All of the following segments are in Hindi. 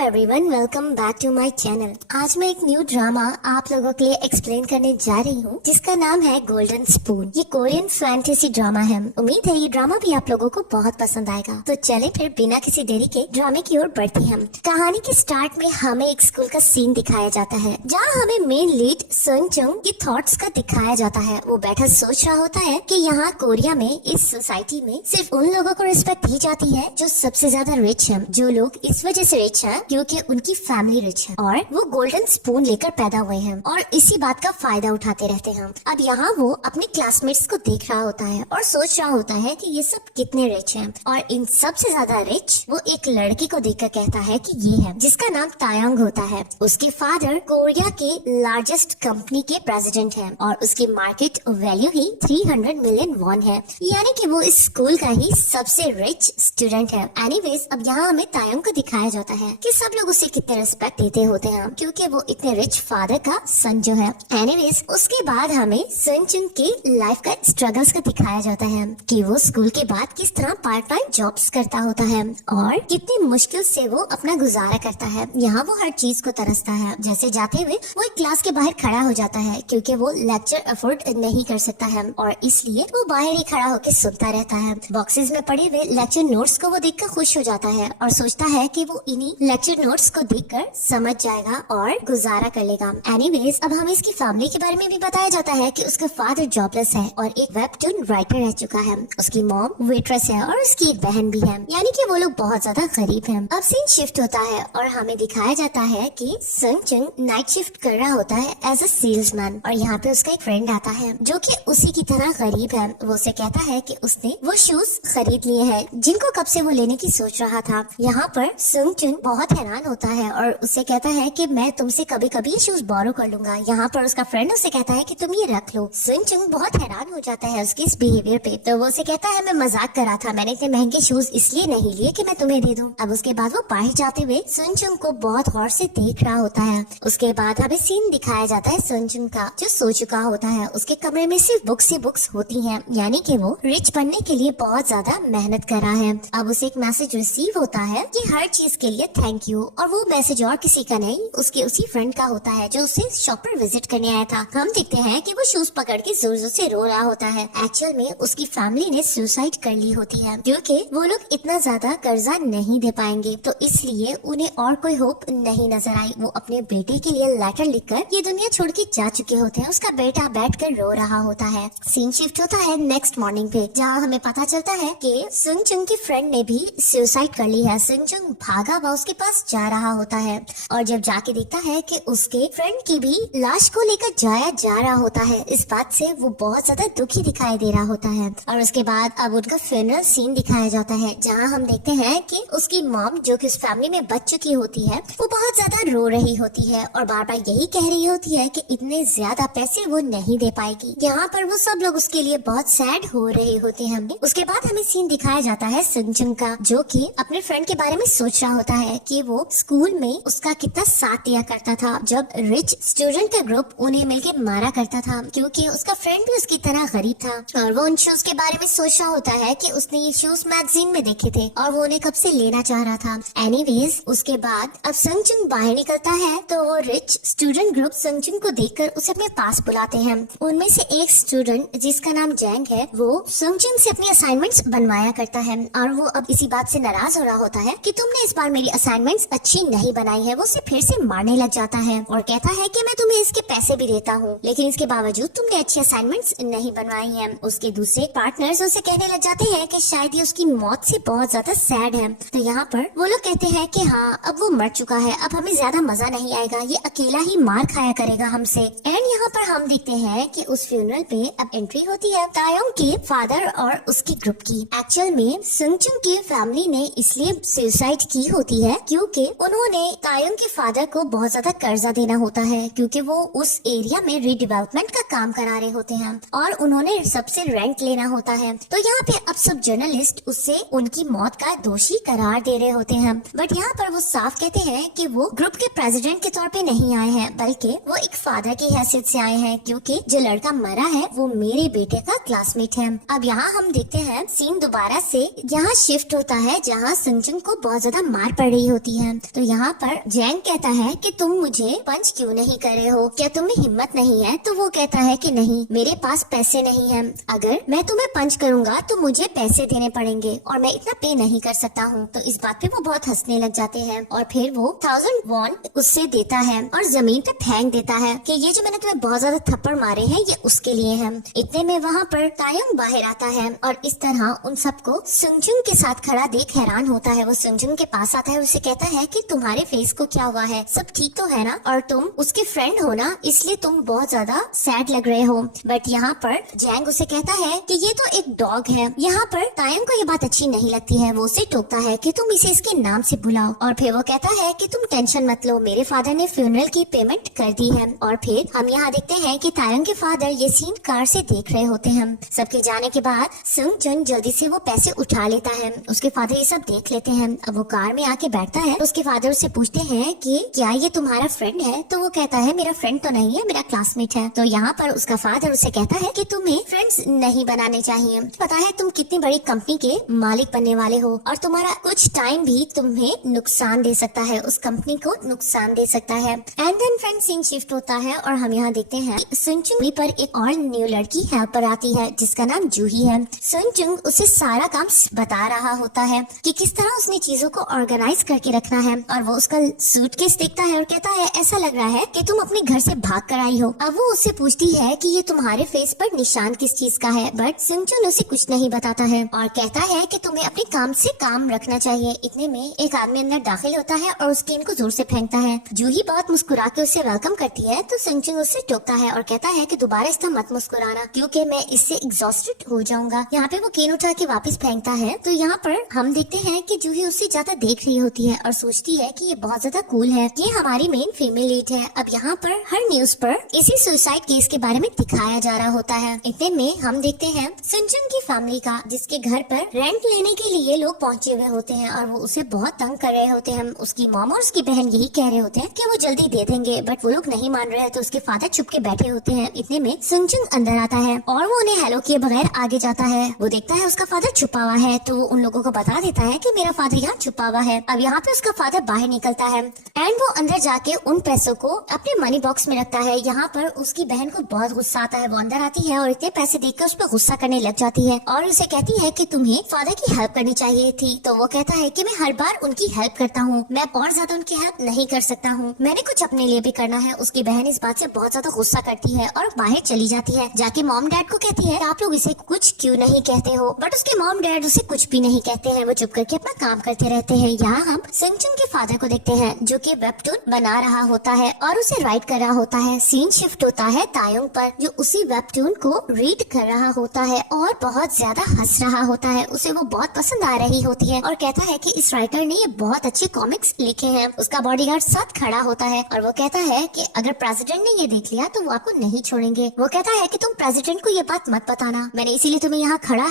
Everyone, welcome back to my channel. आज मैं एक न्यू ड्रामा आप लोगों के लिए एक्सप्लेन करने जा रही हूँ जिसका नाम है गोल्डन स्पून। ये कोरियन फैंटेसी ड्रामा है। उम्मीद है ये ड्रामा भी आप लोगों को बहुत पसंद आएगा। तो चले फिर बिना किसी देरी के ड्रामे की ओर बढ़ते हैं। कहानी के स्टार्ट में हमें एक स्कूल का सीन दिखाया जाता है जहाँ हमें मेन लीड सन चंग की थॉट्स का दिखाया जाता है। वो बैठा सोच रहा होता है कि यहाँ कोरिया में इस सोसाइटी में सिर्फ उन लोगों को रिस्पेक्ट दी जाती है जो सबसे ज्यादा रिच है, जो लोग इस वजह से रिच है क्योंकि उनकी फैमिली रिच है और वो गोल्डन स्पून लेकर पैदा हुए हैं और इसी बात का फायदा उठाते रहते हैं। अब यहाँ वो अपने क्लासमेट्स को देख रहा होता है और सोच रहा होता है कि ये सब कितने रिच हैं और इन सबसे ज्यादा रिच वो एक लड़की को देखकर कहता है कि ये है जिसका नाम तायंग होता है। उसके फादर कोरिया के लार्जेस्ट कंपनी के प्रेसिडेंट है और उसकी मार्केट वैल्यू ही 300 मिलियन वॉन है, यानी कि वो इस स्कूल का ही सबसे रिच स्टूडेंट है। एनीवेज, अब यहाँ हमें तायंग को दिखाया जाता है कि सब लोग उसे कितने रिस्पेक्ट देते होते हैं क्योंकि वो इतने रिच फादर का सन जो है। एनीवेज, उसके बाद हमें सन चुंग के लाइफ का स्ट्रगल्स का दिखाया जाता है कि वो स्कूल के बाद किस तरह पार्ट टाइम जॉब्स करता होता है और कितनी मुश्किल से वो अपना गुजारा करता है। यहाँ वो हर चीज को तरसता है। जैसे जाते हुए वो एक क्लास के बाहर खड़ा हो जाता है क्योंकि वो लेक्चर अफोर्ड नहीं कर सकता है और इसलिए वो बाहर ही खड़ा होकर सुनता रहता है। बॉक्सेस में पड़े हुए लेक्चर नोट्स को वो देखकर खुश हो जाता है और सोचता है कि वो इन्हीं लेक्चर नोट्स को देखकर समझ जाएगा और गुजारा कर लेगा। एनीवेज, अब हमें इसकी फैमिली के बारे में भी बताया जाता है कि उसका फादर जॉबलेस है और एक वेबटून राइटर रह चुका है। उसकी मॉम वेट्रेस है और उसकी एक बहन भी है, यानी कि वो लोग बहुत ज्यादा गरीब हैं। अब सीन शिफ्ट होता है और हमें दिखाया जाता है कि सन चंग नाइट शिफ्ट कर रहा होता है एज अ सेल्समैन और यहाँ पे उसका एक फ्रेंड आता है जो कि उसी की तरह गरीब है। वो उसे कहता है कि उसने वो शूज खरीद लिए हैं जिनको कब से वो लेने की सोच रहा था। यहाँ पर सन चंग बहुत हैरान होता है और उसे कहता है कि मैं तुमसे कभी कभी शूज बोरो कर लूंगा। यहाँ पर उसका फ्रेंड उसे कहता है कि तुम ये रख लो। सन चंग बहुत हैरान हो जाता है उसके इस बिहेवियर पे, तो वो उसे कहता है मैं मजाक कर रहा था, मैंने इतने महंगे शूज इसलिए नहीं लिए कि मैं तुम्हें दे दूं। अब उसके बाद वो बाहर जाते हुए सन चंग को बहुत गौर से देख रहा होता है। उसके बाद हमें सीन दिखाया जाता है सन चंग का जो सो चुका होता है। उसके कमरे में सिर्फ बुक्स ही बुक्स होती हैं, यानी कि वो रिच बनने के लिए बहुत ज्यादा मेहनत कर रहा है। अब उसे एक मैसेज रिसीव होता है कि हर चीज के लिए थैंक यू, और वो मैसेज और किसी का नहीं उसके उसी फ्रेंड का होता है जो उसे शॉप पर विजिट करने आया था। हम देखते हैं कि वो शूज पकड़ के जोर जोर से रो रहा होता है। एक्चुअल में उसकी फैमिली ने सुसाइड कर ली होती है क्योंकि वो लोग इतना ज्यादा कर्जा नहीं दे पाएंगे, तो इसलिए उन्हें और कोई होप नहीं नजर आई। वो अपने बेटे के लिए लेटर लिखकर ये दुनिया छोड़ के जा चुके होते हैं। उसका बेटा बैठकर रो रहा होता है। सीन शिफ्ट होता है नेक्स्ट मॉर्निंग पे जहाँ हमें पता चलता है कि सन चंग की फ्रेंड ने भी सुसाइड कर ली है। सन चंग भागा हुआ उसके पास जा रहा होता है और जब जाके देखता है कि उसके फ्रेंड की भी लाश को लेकर जाया जा रहा होता है। इस बात से वो बहुत ज्यादा दुखी दिखाई दे रहा होता है और उसके बाद अब उनका फ्यूनरल सीन दिखाया जाता है जहाँ हम देखते हैं कि उसकी मॉम जो कि उस फैमिली में बच चुकी होती है वो बहुत ज्यादा रो रही होती है और बार बार यही कह रही होती है कि इतने ज्यादा पैसे वो नहीं दे पाएगी। यहाँ पर वो सब लोग उसके लिए बहुत सैड हो रहे होते हैं। उसके बाद हमें सीन दिखाया जाता है सन चंग का जो कि अपने फ्रेंड के बारे में सोच रहा होता है कि वो स्कूल में उसका कितना साथ दिया करता था जब रिच स्टूडेंट का ग्रुप उन्हें मिलके मारा करता था क्योंकि उसका फ्रेंड भी उसकी तरह गरीब था। और वो उन शूज के बारे में सोच रहा होता है कि उसने ये शूज मैगजीन में देखे थे और वो उन्हें कब से लेना चाह रहा था। एनीवेज, उसके बाद अब सन चंग बाहर निकलता है तो वो रिच स्टूडेंट ग्रुप सन चंग को देखकर उसे अपने पास बुलाते हैं। उनमें से एक स्टूडेंट जिसका नाम जैंग है वो सन चंग से अपनी असाइनमेंट्स बनवाया करता है और वो अब इसी बात से नाराज हो रहा होता है कि तुमने इस बार मेरी असाइनमेंट्स अच्छी नहीं बनाई है। वो उसे फिर से मारने लग जाता है और कहता है कि मैं तुम्हें इसके पैसे भी देता हूँ लेकिन इसके बावजूद तुमने अच्छी असाइनमेंट्स नहीं बनवाई हैं। उसके दूसरे पार्टनर्स उसे कहने लग जाते हैं कि शायद ये उसकी मौत से बहुत ज्यादा सैड है। तो यहाँ पर वो लोग कहते हैं कि हाँ, अब वो मर चुका है, अब हमें ज्यादा मजा नहीं आएगा, ये अकेला ही मार खाया करेगा हमसे। एंड यहाँ पर हम देखते हैं कि उस फ्यूनरल पे अब एंट्री होती है तायोंग के फादर और उसकी ग्रुप की। एक्चुअल में सन चंग की फैमिली ने इसलिए सुसाइड की होती है क्योंकि उन्होंने तायोंग के फादर को बहुत ज्यादा कर्जा देना होता है क्योंकि वो उस एरिया में रीडेवलपमेंट का काम करा रहे होते हैं और उन्होंने सबसे रेंट लेना होता है। तो यहाँ पे अब सब जर्नलिस्ट उससे उनकी मौत का दोषी करार दे रहे होते हैं, बट यहाँ पर वो साफ कहते हैं कि वो ग्रुप के प्रेसिडेंट के तौर पे नहीं आए हैं बल्कि वो एक फादर की हैसियत से आए हैं क्योंकि जो लड़का मरा है वो मेरे बेटे का क्लासमेट है। अब यहाँ हम देखते हैं सीन दोबारा से यहाँ शिफ्ट होता है जहाँ सन चंग को बहुत ज्यादा मार पड़ रही होती होती है। तो यहाँ पर जैंग कहता है कि तुम मुझे पंच क्यों नहीं कर रहे हो, क्या तुम्हें हिम्मत नहीं है? तो वो कहता है कि नहीं, मेरे पास पैसे नहीं है, अगर मैं तुम्हें पंच करूंगा तो मुझे पैसे देने पड़ेंगे और मैं इतना पे नहीं कर सकता हूँ। तो इस बात पे वो बहुत हंसने लग जाते हैं और फिर वो 1000 वॉन उससे देता है और जमीन पे फेंक देता है कि ये जो मैंने तुम्हें बहुत ज्यादा थप्पड़ मारे हैं ये उसके लिए है। इतने में वहाँ पर तायंग बाहर आता है और इस तरह उन सबको सुंजुंग के साथ खड़ा देख हैरान होता है। वो सुंजुंग के पास आता है, उसे कहता है कि तुम्हारे फेस को क्या हुआ है, सब ठीक तो है ना, और तुम उसके फ्रेंड हो ना, इसलिए तुम बहुत ज्यादा सैड लग रहे हो। बट यहाँ पर जैंग उसे कहता है कि ये तो एक डॉग है। यहाँ पर तायंग को ये बात अच्छी नहीं लगती है, वो उसे टोकता है कि तुम इसे इसके नाम से बुलाओ और फिर वो कहता है कि तुम टेंशन मत लो, मेरे फादर ने फ्यूनरल की पेमेंट कर दी है। और फिर हम यहाँ देखते हैं कि तायंग के फादर ये सीन कार से देख रहे होते हैं। सबके जाने के बाद सुंगजुन जल्दी से वो पैसे उठा लेता है, उसके फादर ये सब देख लेते हैं। अब वो कार में आके बैठता है, उसके फादर उससे पूछते हैं कि क्या ये तुम्हारा फ्रेंड है? तो वो कहता है मेरा फ्रेंड तो नहीं है, मेरा क्लासमेट है। तो यहाँ पर उसका फादर उसे कहता है कि तुम्हें फ्रेंड्स नहीं बनाने चाहिए, पता है तुम कितनी बड़ी कंपनी के मालिक बनने वाले हो और तुम्हारा कुछ टाइम भी तुम्हें नुकसान दे सकता है, उस कंपनी को नुकसान दे सकता है। And then friend scene shift होता है और हम यहाँ देखते हैं सुनचुंग पर एक और न्यू लड़की हेल्पर आती है जिसका नाम जूही है। सुनचुंग उसे सारा काम बता रहा होता है कि किस तरह उसने चीजों को ऑर्गेनाइज करके रखना है और वो उसका सूटकेस देखता है और कहता है ऐसा लग रहा है कि तुम अपने घर से भाग कर आई हो। अब वो उससे पूछती है कि ये तुम्हारे फेस पर निशान किस चीज का है, बट सुनचुंग उसे कुछ नहीं बताता है और कहता है कि तुम्हें अपने काम से काम रखना चाहिए। इतने में एक आदमी अंदर दाखिल होता है और उसके इनको जोर से फेंकता है। जूही बहुत मुस्कुरा के उससे वेलकम करती है तो सुनचुंग उससे टोकता है और कहता है कि दोबारा इस तरह मत मुस्कुराना क्योंकि मैं इससे एग्जॉस्टेड हो जाऊंगा। यहाँ पे वो केन उठा के वापस फेंकता है। तो यहाँ पर हम देखते हैं कि जूही उससे ज्यादा देख रही होती है और सोचती है कि ये बहुत ज्यादा कूल है, ये हमारी मेन फीमेल लीड है। अब यहाँ पर हर न्यूज पर इसी सुसाइड केस के बारे में दिखाया जा रहा होता है। इतने में हम देखते हैं सुनचुंग की फैमिली का, जिसके घर पर रेंट लेने के लिए लोग पहुंचे हुए होते हैं और वो उसे बहुत तंग कर रहे होते हैं। उसकी मॉम और उसकी बहन यही कह रहे होते हैं कि वो जल्दी दे देंगे, बट वो लोग नहीं मान रहे हैं। तो उसके फादर चुप के बैठे होते हैं। इतने में सुनचुंग अंदर आता है और वो उन्हें हेलो किए बगैर आगे जाता है। वो देखता है उसका फादर छुपा हुआ है तो वो उन लोगों को बता देता है कि मेरा फादर यहाँ छुपा हुआ है। अब यहाँ पे उसका फादर बाहर निकलता है एंड वो अंदर जाके उन पैसों को अपने मनी बॉक्स में रखता है। यहाँ पर उसकी बहन को बहुत गुस्सा आता है, वो अंदर आती है और इतने पैसे देखकर उस पर गुस्सा करने लग जाती है और उसे कहती है कि तुम्हें फादर की हेल्प करनी चाहिए थी। तो वो कहता है कि मैं हर बार उनकी हेल्प करता हूँ, मैं और ज्यादा उनकी हेल्प नहीं कर सकता हूँ, मैंने कुछ अपने लिए भी करना है। उसकी बहन इस बात से बहुत ज्यादा गुस्सा करती है और बाहर चली जाती है। जाके मॉम डैड को कहती है आप लोग इसे कुछ क्यों नहीं कहते हो, बट उसके मॉम डैड उसे कुछ भी नहीं कहते हैं, वो चुप करके अपना काम करते रहते हैं। यहाँ हम सुनचुंग के फादर को देखते हैं जो कि वेबटून बना रहा होता है और उसे राइट कर रहा होता है। सीन शिफ्ट होता है तायोंग पर जो उसी वेबटून को रीड कर रहा होता है और बहुत ज्यादा हंस रहा होता है। उसे वो बहुत पसंद आ रही होती है और कहता है कि इस राइटर ने ये बहुत अच्छे कॉमिक्स लिखे हैं। उसका बॉडीगार्ड साथ खड़ा होता है और वो कहता है कि अगर प्रेसिडेंट ने ये देख लिया तो वो आपको नहीं छोड़ेंगे। वो कहता है कि तुम प्रेसिडेंट को ये बात मत बताना, मैंने इसीलिए तुम्हें यहाँ खड़ा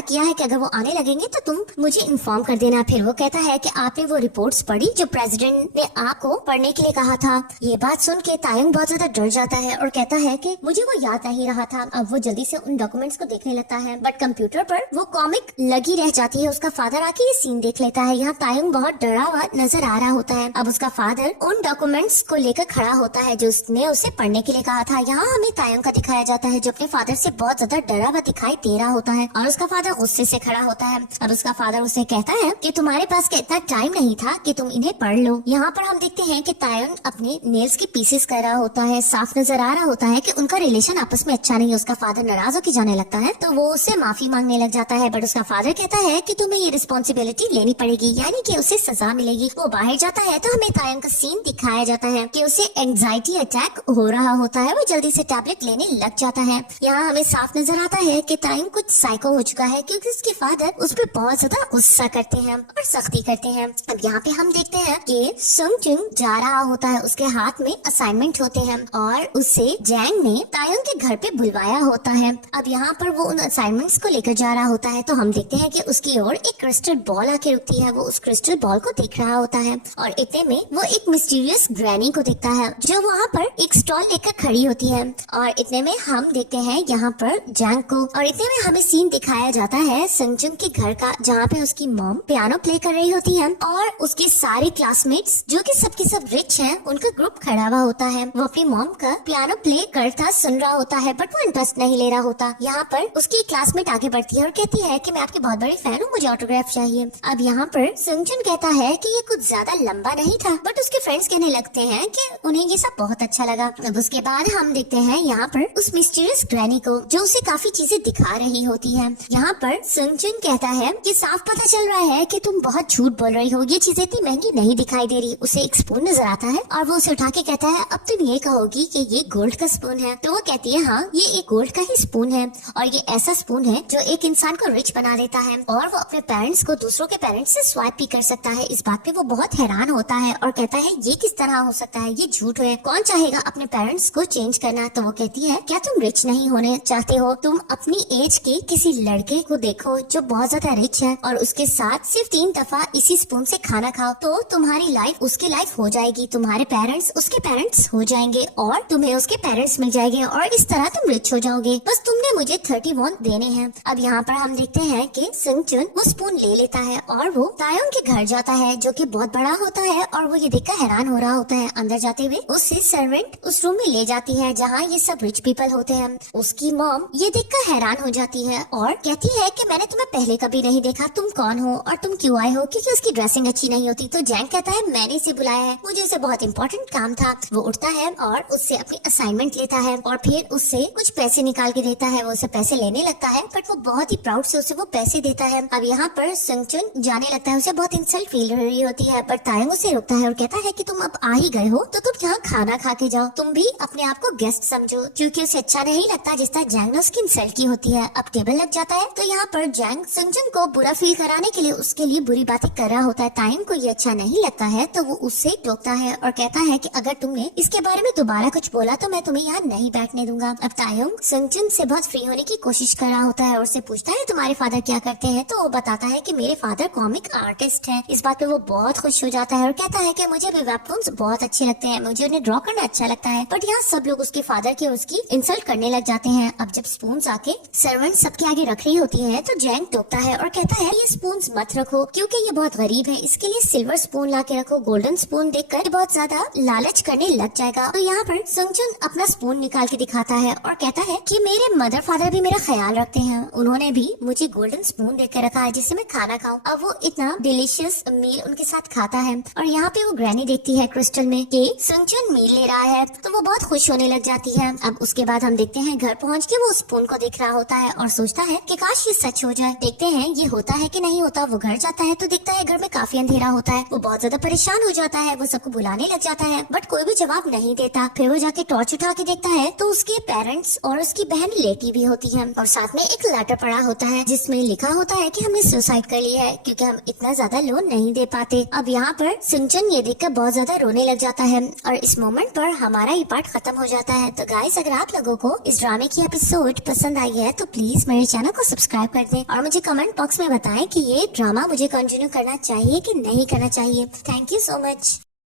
किया है कि अगर वो आने लगेंगे तो तुम मुझे इन्फॉर्म कर देना। फिर वो कहता है कि आपने वो रिपोर्ट्स पढ़ी जो प्रेसिडेंट ने आपको पढ़ने के लिए कहा था। ये बात सुन के तायंग बहुत ज्यादा डर जाता है और कहता है कि मुझे वो याद नहीं रहा था। अब वो जल्दी से उन डॉक्यूमेंट्स को देखने लगता है बट कंप्यूटर पर वो कॉमिक लगी रह जाती है। उसका फादर आके ये सीन देख लेता है। यहाँ तायंग बहुत डरा हुआ नजर आ रहा होता है। अब उसका फादर उन डॉक्यूमेंट्स को लेकर खड़ा होता है जो उसने उसे पढ़ने के लिए कहा था। यहाँ हमें तायंग का दिखाया जाता है जो अपने फादर से बहुत ज्यादा डरा हुआ दिखाई दे रहा होता है और उसका फादर गुस्से से खड़ा होता है। अब उसका फादर उसे कहता है कि तुम्हारे पास इतना टाइम नहीं था कि तुम इन्हें पढ़ लो। यहाँ पर हम देखते हैं कि तायंग अपने नेल्स की पीसेस कर रहा होता है। साफ नजर आ रहा होता है कि उनका रिलेशन आपस में अच्छा नहीं है। उसका फादर नाराज होकर जाने लगता है तो वो उससे माफी मांगने लग जाता है बट उसका फादर कहता है कि तुम्हें ये रिस्पॉन्सिबिलिटी लेनी पड़ेगी, यानी कि उसे सजा मिलेगी। वो बाहर जाता है तो हमें तायंग का सीन दिखाया जाता है कि उसे एंजाइटी अटैक हो रहा होता है। वो जल्दी से टैबलेट लेने लग जाता है। यहाँ हमें साफ नजर आता है कि तायंग कुछ साइको हो चुका है क्योंकि उसके फादर उस पर बहुत ज्यादा गुस्सा करते हैं और सख्ती करते हैं। अब यहाँ पे हम देखते हैं कि सुंगजुंग जा रहा होता है, उसके हाथ में असाइनमेंट होते हैं और उससे जैंग ने तायंग के घर पे बुलवाया होता है। अब यहाँ पर वो उन असाइनमेंट्स को लेकर जा रहा होता है तो हम देखते हैं कि उसकी ओर एक क्रिस्टल बॉल आके रुकती है। वो उस क्रिस्टल बॉल को देख रहा होता है और इतने में वो एक मिस्टीरियस ग्रैनी को देखता है जो वहाँ पर एक स्टॉल लेकर खड़ी होती है और इतने में हम देखते हैं यहाँ पर जैंग को और इतने में हमें सीन दिखाया जाता है सुंगजुंग के घर का जहाँ पे उसकी मॉम पियानो प्ले कर रही होती है और उसके सारे क्लासमेट्स जो कि सबके सब रिच हैं, उनका ग्रुप खड़ा हुआ होता है। वो अपनी मॉम का पियानो प्ले करता सुन रहा होता है बट वो इंटरेस्ट नहीं ले रहा होता। यहाँ पर उसकी क्लासमेट आगे बढ़ती है और कहती है कि मैं आपकी बहुत बड़ी फैन हूँ, मुझे ऑटोग्राफ चाहिए। अब यहाँ पर सुंगजुन कहता है कि ये कुछ ज्यादा लंबा नहीं था, बट उसके फ्रेंड्स कहने लगते हैं कि उन्हें ये सब बहुत अच्छा लगा। अब उसके बाद हम देखते हैं यहाँ पर उस मिस्टीरियस ग्रैनी को जो उसे काफी चीजें दिखा रही होती है। यहाँ पर सुंगजुन कहता है कि साफ पता चल रहा है कि तुम बहुत झूठ बोल रही हो, ये चीजें इतनी महंगी नहीं दिखाई दे रही। उसे एक स्पून नजर आता है और वो उसे उठा के कहता है अब तुम ये कहोगी कि ये गोल्ड का स्पून है। तो वो कहती है हाँ, ये एक गोल्ड का ही स्पून है और ये ऐसा स्पून है जो एक इंसान को रिच बना देता है और वो अपने पेरेंट्स को दूसरों के पेरेंट्स से स्वाइप भी कर सकता है। इस बात पे वो बहुत हैरान होता है और कहता है ये किस तरह हो सकता है, ये झूठ है, कौन चाहेगा अपने पेरेंट्स को चेंज करना। तो वो कहती है क्या तुम रिच नहीं होने चाहते हो, तुम अपनी एज के किसी लड़के को देखो जो बहुत ज्यादा रिच है और उसके साथ सिर्फ 3 दफा इसी स्पून से खाना खाओ तो तुम्हारी लाइफ उसकी लाइफ हो जाएगी, तुम्हारे पेरेंट्स उसके पेरेंट्स हो जाएंगे और तुम्हें उसके पेरेंट्स मिल जाएंगे और इस तरह तुम रिच हो जाओगे। बस तुमने मुझे 30 वॉन देने हैं। अब यहाँ पर हम देखते हैं कि सुंगजुन वो स्पून ले लेता है और वो तायोंग के घर जाता है जो कि बहुत बड़ा होता है और वो ये देखकर हैरान हो रहा होता है। अंदर जाते हुए उससे सर्वेंट उस रूम में ले जाती है जहाँ ये सब रिच पीपल होते हैं। उसकी मॉम ये देखकर हैरान हो जाती है और कहती है कि मैंने तुम्हें पहले कभी नहीं देखा, तुम कौन हो और तुम क्यों आए हो, क्योंकि उसकी ड्रेसिंग अच्छी नहीं होती। तो जैंग कहता है मैंने इसे बुलाया है, मुझे इसे बहुत इंपॉर्टेंट काम था। वो उठता है और उससे अपनी असाइनमेंट लेता है और फिर उससे कुछ पैसे निकाल के देता है। वो उसे पैसे लेने लगता है बट वो बहुत ही प्राउड से उसे वो पैसे देता है। अब यहाँ पर सुंगजुन जाने लगता है, उसे बहुत इंसल्ट फील हो रही होती है पर तायंग उसे रोकता है और कहता है कि तुम अब आ ही गए हो तो तुम यहाँ खाना खा के जाओ, तुम भी अपने आप को गेस्ट समझो, क्योंकि उसे अच्छा नहीं लगता जिस तरह जैंग ने उसकी इंसल्ट की होती है। अब टेबल लग जाता है तो यहाँ पर जैंग सुंगजुन को बुरा फील कराने के लिए उसके लिए बुरी बातें कर रहा होता है। तायंग को ये अच्छा नहीं लगता है तो वो उससे टोकता है और कहता है कि अगर तुमने इसके बारे में दोबारा कुछ बोला तो मैं तुम्हें यहाँ नहीं बैठने दूंगा। अब तायंग सुंगजुन से बहुत फ्री होने की कोशिश कर रहा होता है और उससे पूछता है तुम्हारे फादर क्या करते हैं, तो वो बताता है कि मेरे फादर कॉमिक आर्टिस्ट है। इस बात पे वो बहुत खुश हो जाता है और कहता है कि मुझे भी वेबटून्स बहुत अच्छे लगते हैं, मुझे उन्हें ड्रॉ करना अच्छा लगता है। बट यहाँ सब लोग उसके फादर की उसकी इंसल्ट करने लग जाते हैं। अब जब स्पून आके सर्वेंट सबके आगे रख रही होती है तो जैंग टोकता है और कहता है ये स्पून मत रखो क्योंकि ये बहुत गरीब है, इसके लिए सिल्वर स्पून ला के रखो, गोल्डन स्पून देखकर बहुत ज्यादा लालच करने लग जाएगा। तो यहाँ पर सुंगजुन अपना स्पून निकाल के दिखाता है और कहता है कि मेरे मदर फादर भी मेरा ख्याल रखते हैं, उन्होंने भी मुझे गोल्डन स्पून देकर रखा है जिससे मैं खाना खाऊं। अब वो इतना डिलीशियस मील उनके साथ खाता है और यहाँ पे वो ग्रैनी देखती है क्रिस्टल में कि सुंगजुन मील ले रहा है तो वो बहुत खुश होने लग जाती है। अब उसके बाद हम देखते हैं घर पहुँच के वो स्पून को देख रहा होता है और सोचता है कि काश ये सच हो जाए। देखते हैं ये होता है कि नहीं होता। वो घर जाता है तो देखता है घर में काफी अंधेरा होता है। वो बहुत ज्यादा परेशान हो जाता है, वो सबको बुलाने लग जाता है बट कोई भी जवाब नहीं देता। फिर वो जाके टॉर्च उठा के देखता है तो उसके पेरेंट्स और उसकी बहन लेटी भी होती है और साथ में एक लेटर पड़ा होता है जिसमें लिखा होता है कि हमने सुसाइड कर लिया है क्योंकि हम इतना ज्यादा लोन नहीं दे पाते। अब यहाँ पर सुंगजुन ये देखकर बहुत ज्यादा रोने लग जाता है और इस मोमेंट पर हमारा ये पार्ट खत्म हो जाता है। तो गाइस, अगर आप लोगों को इस ड्रामे की एपिसोड पसंद आई है तो प्लीज मेरे चैनल को सब्सक्राइब कर दें और मुझे कमेंट बॉक्स में बताएं कि ये ड्रामा मुझे कंटिन्यू करना चाहिए कि नहीं करना चाहिए। Thank you so much.